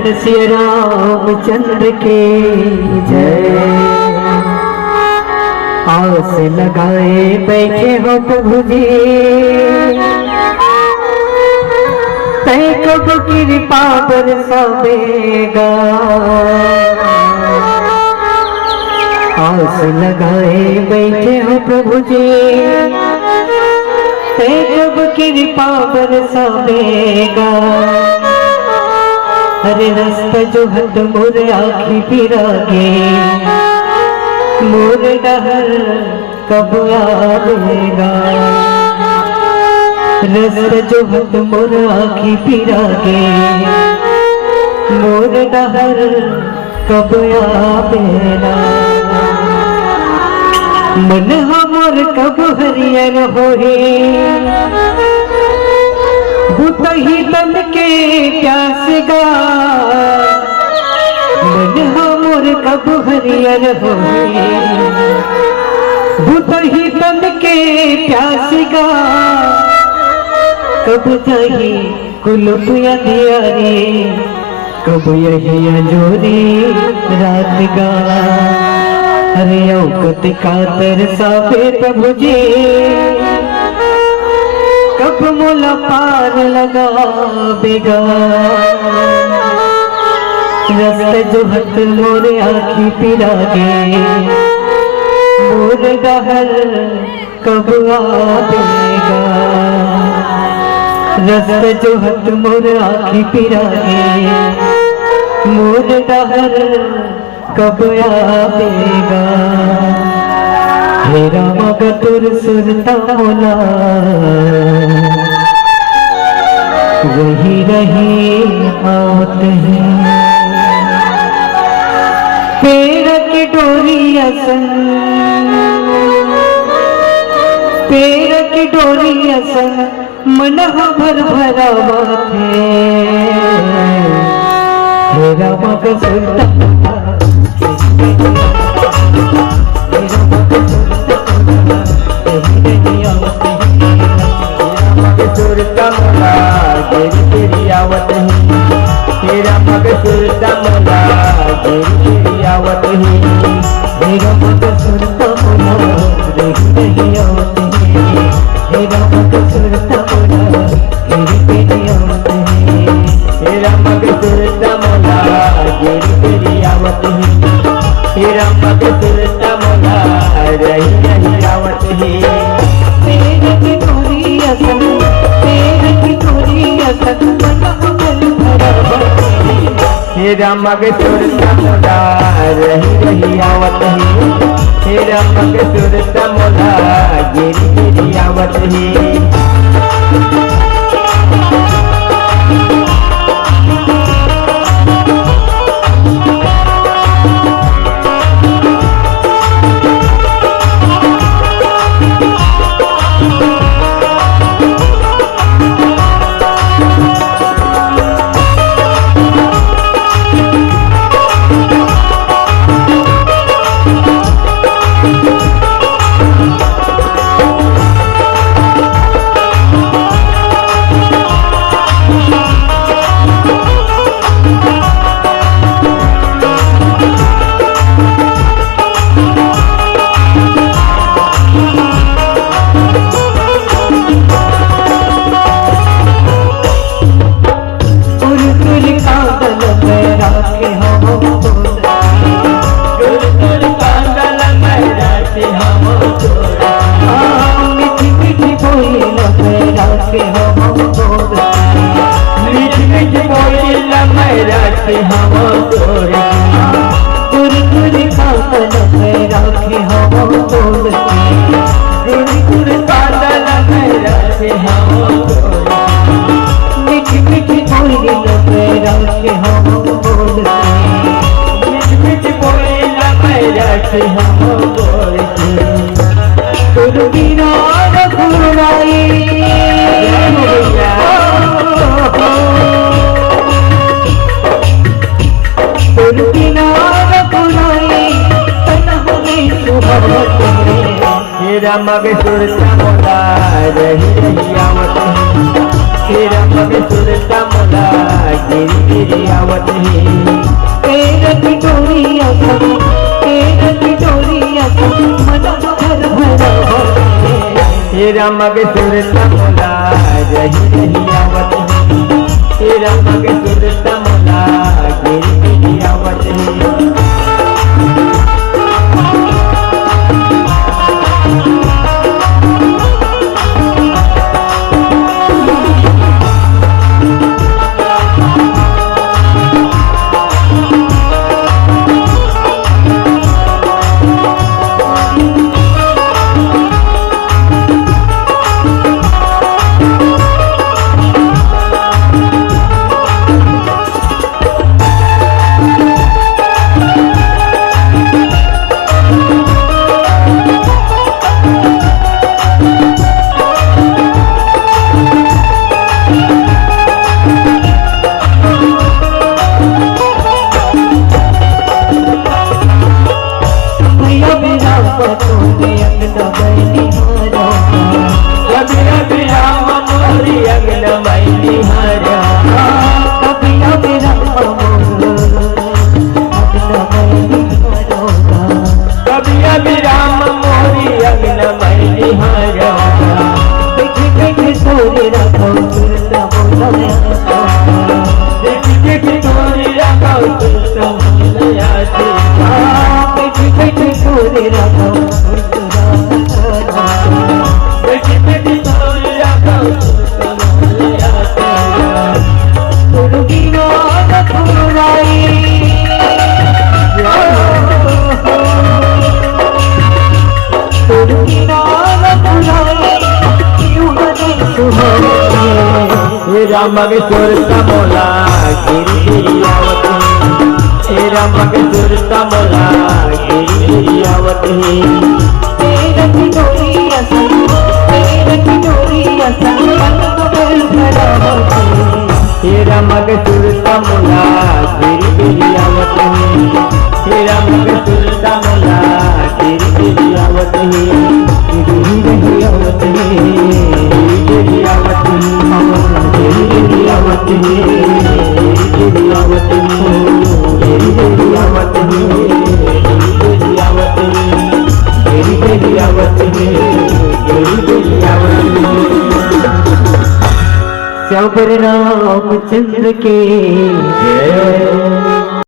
चरण सिया रामचंद्र के जय। आस लगाए बैठे हो प्रभु जी, तय कब कृपा बरसावेगा। आस लगाए बैठे हो प्रभु जी, तय कब कृपा बरसावेगा। हरे रास्ता जो हद मोर आँखी फिरागे, मोर डहर कब आवेगा। रास्ता जो हद मोर आँखी फिरागे, मोर डहर कब आवेगा। मन हमर कब हरियर होए, बुतही तन के प्यासगा। मन हमर कब हरियर होए, बुतही तन के प्यासगा। कब जाही कुलुपिया दिया रे, कब यही अंजोरी रात गा। अरे औकत का तरसावे प्रभु जी, कब मोला पार लगावेगा। रास्ते जो हद मोरे आँखी फिरागे, मोर डहर कब आवेगा। रास्ते जो हद मोर आँखी फिरागे, मोर डहर कब आवेगा। हे राम गतुर सुरता मोला, रही रही आवत है। पेड़ की डोरी असन, पेड़ की डोरी असन मन भर भरावत है। हे राम गतुर तेरा मग सुरता मोला तेरी आवत ही। तेरा मग सुरता मोला तेरी आवत ही। तेरा मग सुरता मोला तेरी आवत ही। तेरा मग सुरता मोला तेरी आवत ही। तेरा मग सुरता मोला रही आवत ही। तेरे की थोड़ी असन, तेरे की थोड़ी असन तेरा मग सुरता मोला रही आवत ही। तेरा मग सुरता मोला गिरी आवत ही। तेरा मग सुरता मोला रही आवत ही। तेरा मग सुरता मला गिरी गिरी आवत है तेरा टिटोरी असम तेरा टिटोरी असम मन भर भर तेरा मग सुरता मला रही रही आवत है तेरा मग सुरता मला गिरी गिरी आवत है मग सुरता मोला गिरी गिरी आवत है तेरा मग सुरता मोला गिरी गिरी आवत है तेरा टिटोरी असम तेरा टिटोरी असम मन भर भर तेरा मग सुरता मोला गिरी गिरी आवत है तेरा मग सुरता मोला गिरी गिरी आवत है गिरी गिरी आवत है गिरी आवत श्याम रामचंद्र के जय।